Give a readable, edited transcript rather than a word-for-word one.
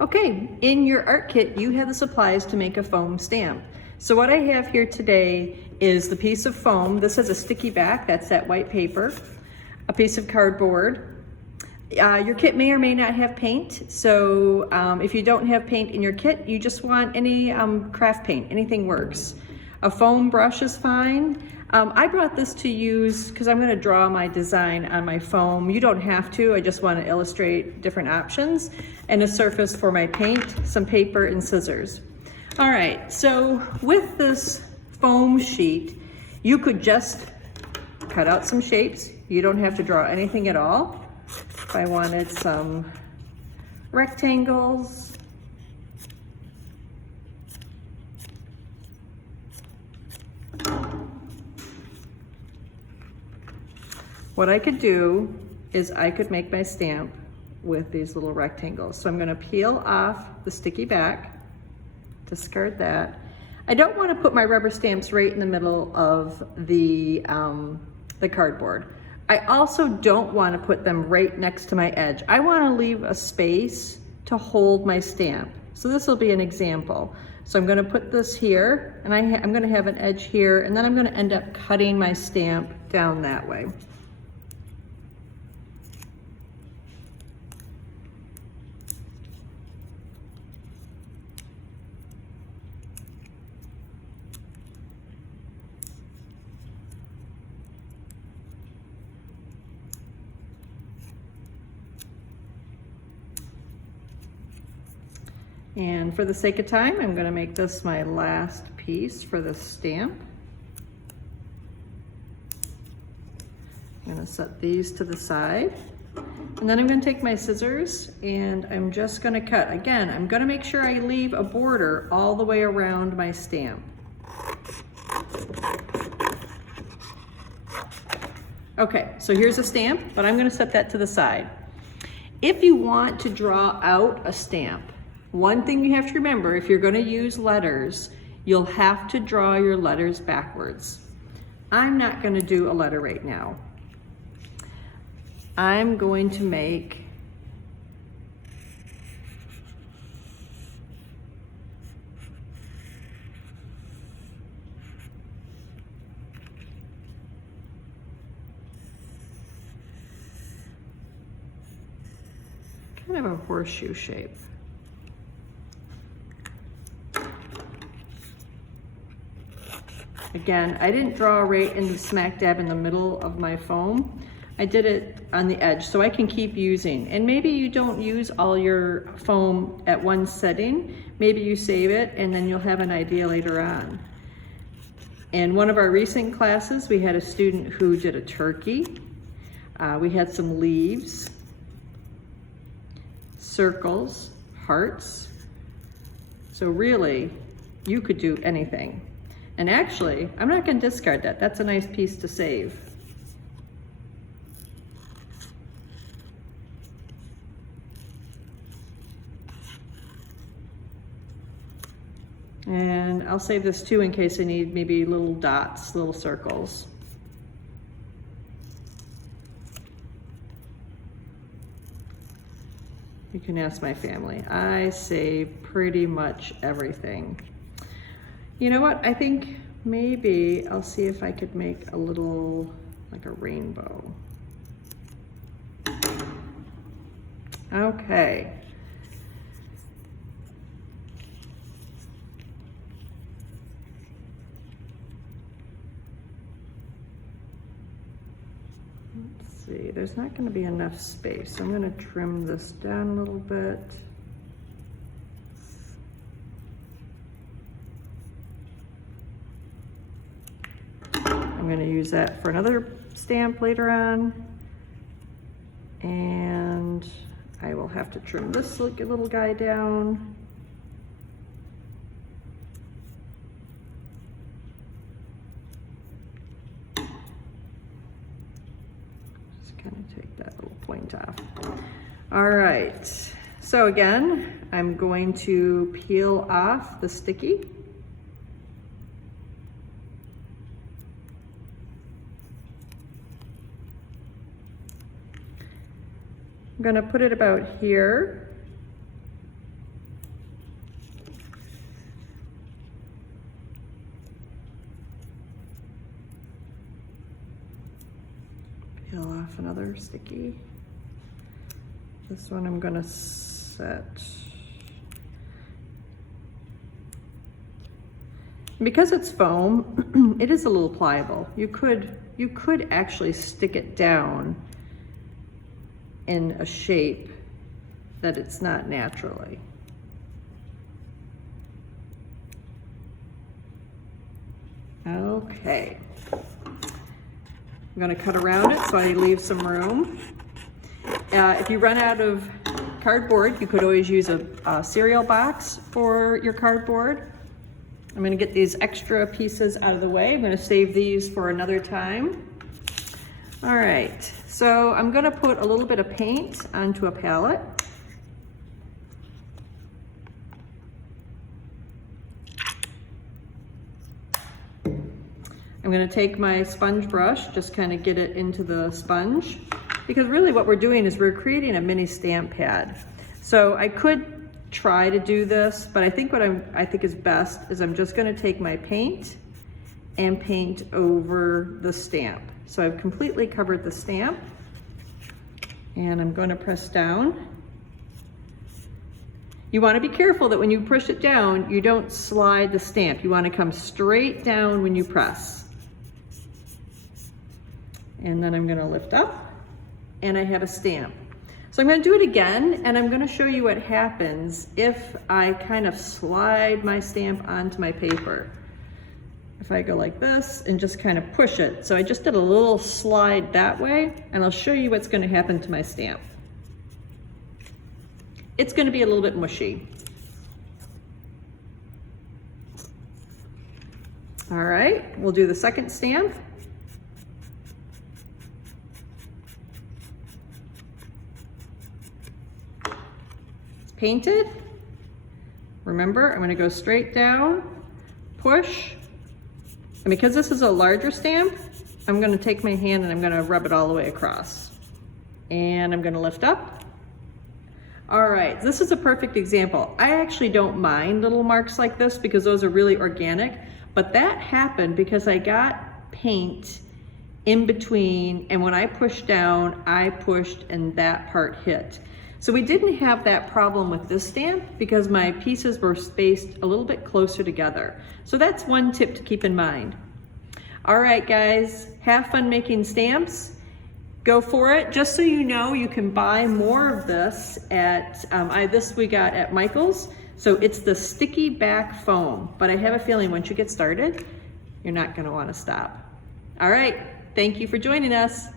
Okay, in your art kit, you have the supplies to make a foam stamp. So what I have here today is the piece of foam. This has a sticky back, that's that white paper, a piece of cardboard. Your kit may or may not have paint, so if you don't have paint in your kit, you just want any craft paint, anything works. A foam brush is fine. I brought this to use because I'm going to draw my design on my foam. You don't have to, I just want to illustrate different options. And a surface for my paint, some paper and scissors. All right, so with this foam sheet, you could just cut out some shapes. You don't have to draw anything at all. If I wanted some rectangles, what I could do is I could make my stamp with these little rectangles. So I'm going to peel off the sticky back, discard that. I don't want to put my rubber stamps right in the middle of the cardboard. I also don't want to put them right next to my edge. I want to leave a space to hold my stamp. So this will be an example. So I'm going to put this here, and I'm going to have an edge here, and then I'm going to end up cutting my stamp down that way. And for the sake of time, I'm going to make this my last piece for the stamp. I'm going to set these to the side. And then I'm going to take my scissors and I'm just going to cut. Again, I'm going to make sure I leave a border all the way around my stamp. Okay, so here's a stamp, but I'm going to set that to the side. If you want to draw out a stamp, one thing you have to remember, if you're going to use letters, you'll have to draw your letters backwards. I'm not going to do a letter right now. I'm going to make kind of a horseshoe shape. Again, I didn't draw right in the smack dab in the middle of my foam. I did it on the edge so I can keep using. And maybe you don't use all your foam at one setting. Maybe you save it and then you'll have an idea later on. In one of our recent classes, we had a student who did a turkey. We had some leaves, circles, hearts. So really, you could do anything. And actually, I'm not going to discard that. That's a nice piece to save. And I'll save this too in case I need maybe little dots, little circles. You can ask my family. I save pretty much everything. You know what? I think maybe I'll see if I could make a little, like a rainbow. Okay. Let's see, there's not going to be enough space. So I'm going to trim this down a little bit. I'm going to use that for another stamp later on. And I will have to trim this little guy down. Just kind of take that little point off. All right, so again, I'm going to peel off the sticky. I'm going to put it about here. peel off another sticky. This one I'm gonna set. Because it's foam, it is a little pliable. You could actually stick it down in a shape that it's not naturally. Okay. I'm gonna cut around it so I leave some room. If you run out of cardboard, you could always use a cereal box for your cardboard. I'm gonna get these extra pieces out of the way. I'm gonna save these for another time. All right, so I'm gonna put a little bit of paint onto a palette. I'm gonna take my sponge brush, just kind of get it into the sponge, because really what we're doing is we're creating a mini stamp pad. So I could try to do this, but I think what I think is best is I'm just gonna take my paint and paint over the stamp. So I've completely covered the stamp, and I'm gonna press down. You wanna be careful that when you push it down, you don't slide the stamp. You wanna come straight down when you press. And then I'm gonna lift up, and I have a stamp. So I'm gonna do it again, and I'm gonna show you what happens if I kind of slide my stamp onto my paper. If I go like this and just kind of push it. So I just did a little slide that way, and I'll show you what's gonna happen to my stamp. It's gonna be a little bit mushy. All right, we'll do the second stamp. Painted. Remember, I'm going to go straight down, push, and because this is a larger stamp, I'm going to take my hand and I'm going to rub it all the way across. And I'm going to lift up. All right, this is a perfect example. I actually don't mind little marks like this because those are really organic, but that happened because I got paint in between, and when I pushed down, I pushed and that part hit. So we didn't have that problem with this stamp because my pieces were spaced a little bit closer together. So that's one tip to keep in mind. All right, guys, have fun making stamps. Go for it. Just so you know, you can buy more of this at, this we got at Michael's. So it's the sticky back foam, but I have a feeling once you get started, you're not gonna wanna stop. All right, thank you for joining us.